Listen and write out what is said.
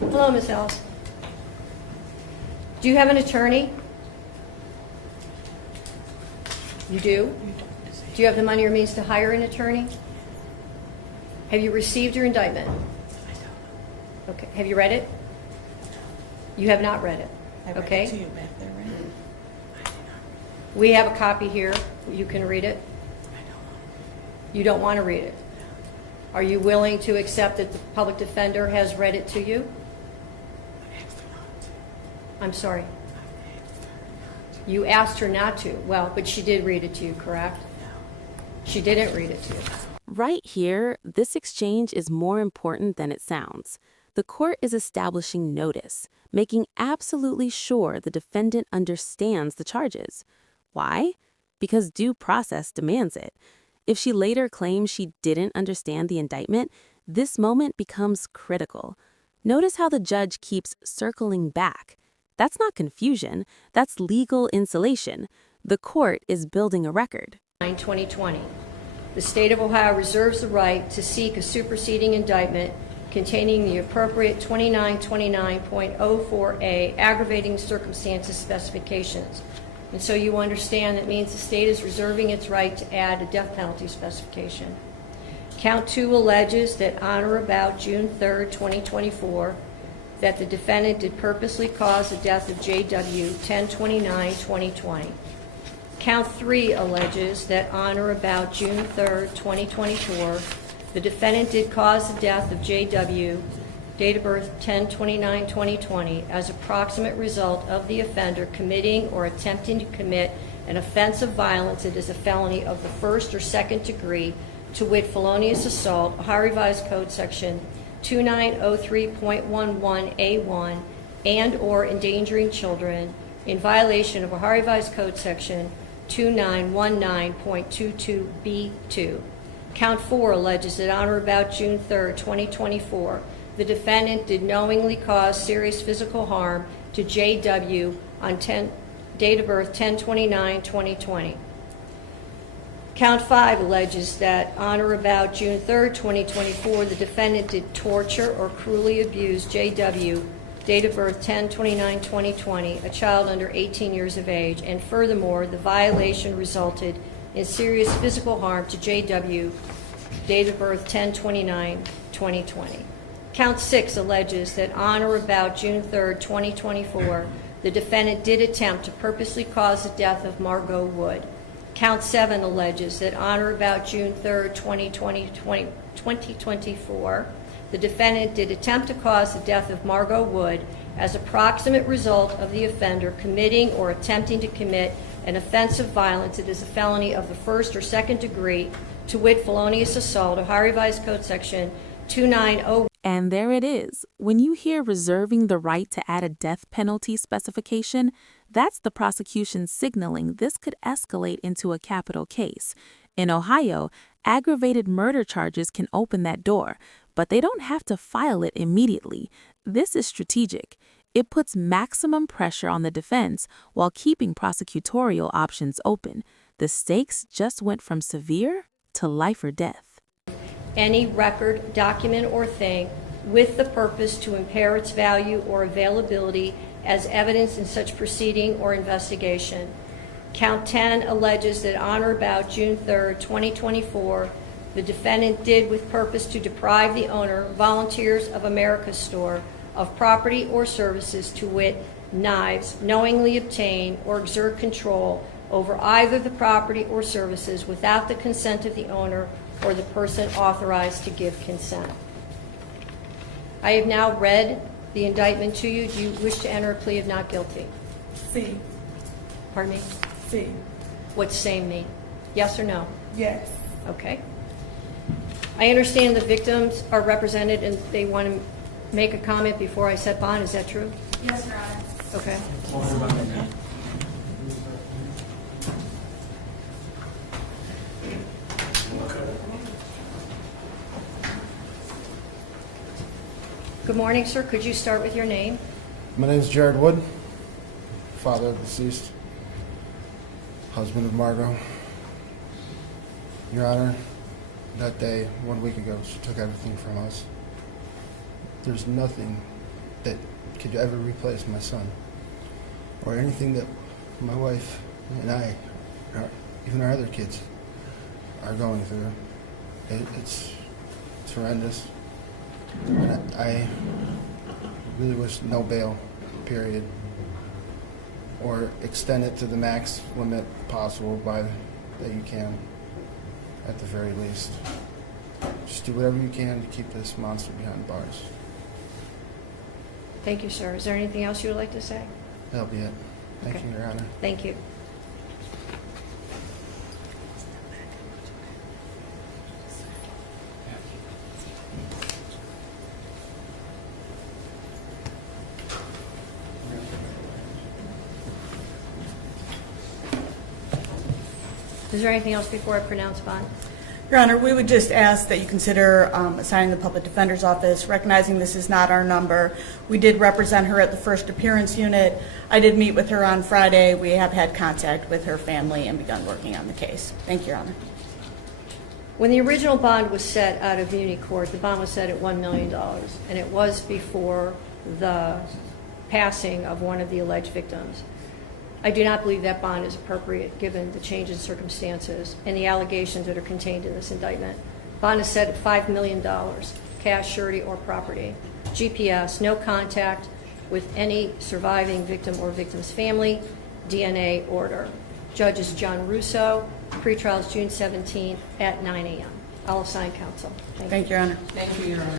Hello, Ms. Ellis. Do you have an attorney? You do? Do you have the money or means to hire an attorney? Have you received your indictment? Okay. Have you read it? You have not read it. Okay. To you back there, right? We have a copy here. You can read it. You don't want to read it. Are you willing to accept that the public defender has read it to you? I'm sorry. You asked her not to. Well, but she did read it to you, correct? She didn't read it to you. Right here, this exchange is more important than it sounds. The court is establishing notice, making absolutely sure the defendant understands the charges. Why? Because due process demands it. If she later claims she didn't understand the indictment, this moment becomes critical. Notice how the judge keeps circling back. That's not confusion, that's legal insulation. The court is building a record. 2020. The state of Ohio reserves the right to seek a superseding indictment containing the appropriate 2929.04A aggravating circumstances specifications. And so you understand that means the state is reserving its right to add a death penalty specification. Count 2 alleges that on or about June 3rd, 2024, that the defendant did purposely cause the death of J.W. 10/29/2020. Count 3 alleges that on or about June 3rd, 2024, the defendant did cause the death of J.W., date of birth 10/29/2020, as a proximate result of the offender committing or attempting to commit an offense of violence that is a felony of the first or second degree, to wit, felonious assault, Ohio Revised Code Section 2903.11A1, and or endangering children in violation of Ohio Revised Code Section 2919.22B2. Count 4 alleges that on or about June 3rd, 2024, the defendant did knowingly cause serious physical harm to J.W. on date of birth 10/29/2020. Count 5 alleges that on or about June 3rd, 2024, the defendant did torture or cruelly abuse J.W., date of birth 10/29/2020, a child under 18 years of age, and furthermore, the violation resulted in serious physical harm to J.W., date of birth 10/29/2020. Count 6 alleges that on or about June 3rd, 2024, the defendant did attempt to purposely cause the death of Margot Wood. Count 7 alleges that on or about June 3rd, 2024, the defendant did attempt to cause the death of Margot Wood as a proximate result of the offender committing or attempting to commit an offense of violence that is a felony of the first or second degree, to wit, felonious assault, Ohio Revised Code Section 290. And there it is. When you hear reserving the right to add a death penalty specification, that's the prosecution signaling this could escalate into a capital case. In Ohio, aggravated murder charges can open that door, but they don't have to file it immediately. This is strategic. It puts maximum pressure on the defense while keeping prosecutorial options open. The stakes just went from severe to life or death. Any record, document, or thing with the purpose to impair its value or availability as evidence in such proceeding or investigation. Count 10 alleges that on or about June 3rd, 2024, the defendant did with purpose to deprive the owner, Volunteers of America store, of property or services, to wit, knives, knowingly obtain or exert control over either the property or services without the consent of the owner or the person authorized to give consent. I have now read the indictment to you. Do you wish to enter a plea of not guilty? C. Pardon me? C. What's same mean? Yes or no? Yes. Okay. I understand the victims are represented and they want to make a comment before I set bond. Is that true? Yes, Your Honor. Okay. Good morning, sir. Could you start with your name? My name is Jared Wood, father of deceased, husband of Margot. Your Honor, that day, 1 week ago, she took everything from us. There's nothing that could ever replace my son, or anything that my wife and I, even our other kids, are going through. It's horrendous. And I really wish no bail, period, or extend it to the max limit possible that you can, at the very least. Just do whatever you can to keep this monster behind bars. Thank you, sir. Is there anything else you would like to say? That'll be it. Thank Okay. you, Your Honor. Thank you. Is there anything else before I pronounce bond? Your Honor, we would just ask that you consider assigning the Public Defender's Office, recognizing this is not our number. We did represent her at the first appearance unit. I did meet with her on Friday. We have had contact with her family and begun working on the case. Thank you, Your Honor. When the original bond was set out of Muni Court, the bond was set at $1 million, and it was before the passing of one of the alleged victims. I do not believe that bond is appropriate given the change in circumstances and the allegations that are contained in this indictment. Bond is set at $5 million, cash, surety, or property. GPS, no contact with any surviving victim or victim's family. DNA order. Judge is John Russo. Pretrial is June 17th at 9 a.m. I'll assign counsel. Thank you, Your Honor. Thank you, Your Honor.